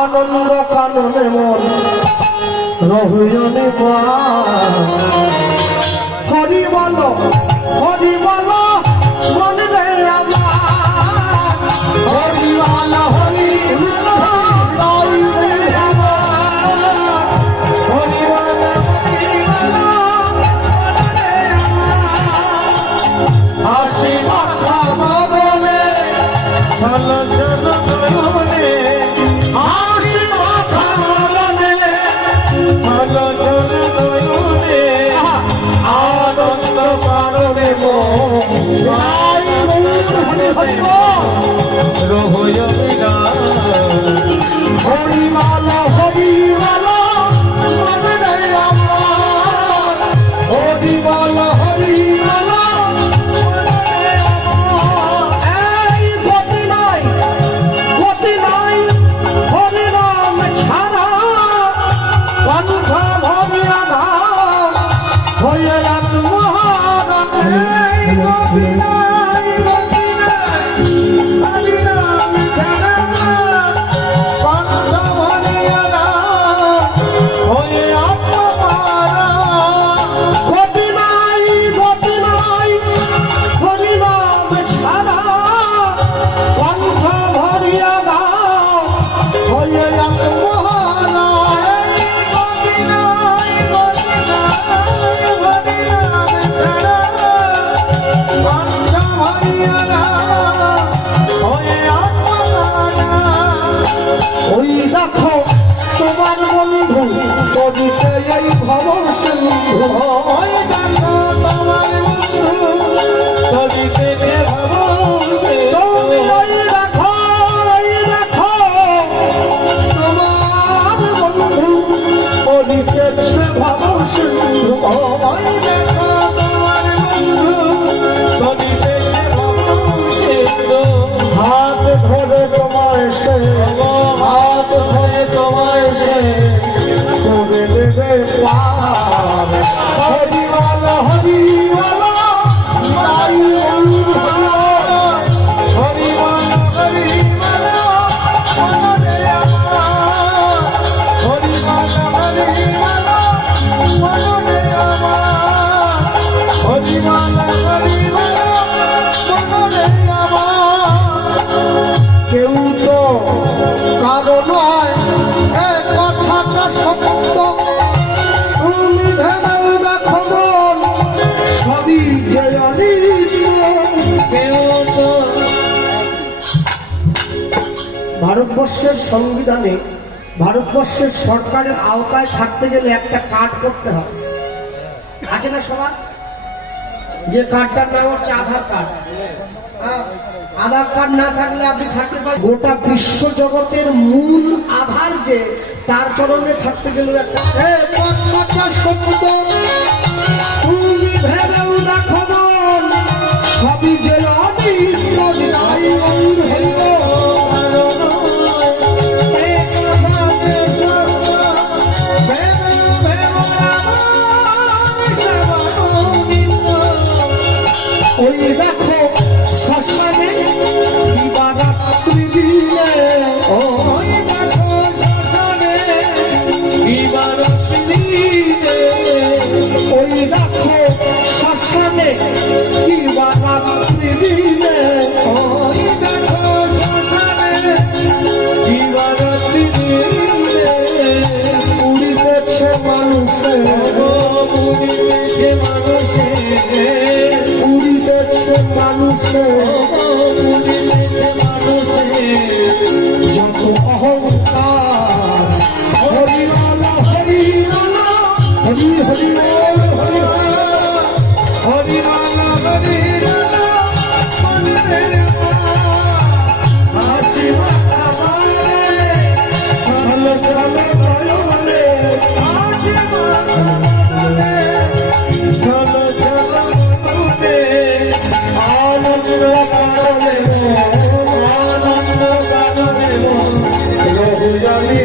আনন্দ কাননে মন রহুজনে হরি বল হরি বল মনে রে আমার হরি বল হরি হরিমালা হরিমালা হরিমালা হরিমালা এই গতি নাই হরিরাম ছাড়া কণ্ঠা ভরিয়া ধাম হয়ে তোমার বন্ধু কবিতে এই খবর সিন্ধু তোমার বন্ধু কবিতে তুমি রাখো তোমার বন্ধু কবিতে খবর সিন্ধু তোমার বন্ধু কবিতে হাত ধরে তোমার সে হাত ধরে তোমার সে করে দেবে পার হরিমালা হরিমালা হরিমালা হরিমালা হরিমালা হরিমালা হরিমালা কেউ তো কারো নয় কথাটা সত্য তুমি ভেবেও দেখো সবই যে ভারতবর্ষের সংবিধানে ভারতবর্ষের সরকারের আওতায় থাকতে গেলে একটা কার্ড করতে হবে আছে না সবার যে কার্ডটার নাম হচ্ছে আধার কার্ড আধার কার্ড না থাকলে আপনি থাকতে পারেন গোটা বিশ্ব জগতের মূল আধার যে তার চরণে থাকতে গেলে একটা সত্য তুমি ভেবেও দেখো সবই যে ওই দেখো শ্মশানে দিবারাত্রি দিলে ওই দেখো শ্মশানে দিবারাত্রি দিলে ওই দেখো শ্মশানে দিবারাত্রি দিলে ওই দেখো শ্মশানে দিবারাত্রি দিলে উড়িতেছে মানুষে উড়িতেছে মানুষে মানুষে যত অহংকার হরিমালা হরিমালা হরি হরি হরিমালা হরিমালা হাসি মাথা চলো চলো চলে হাসি চলো চলো আনন্দ কাননে রহুজনি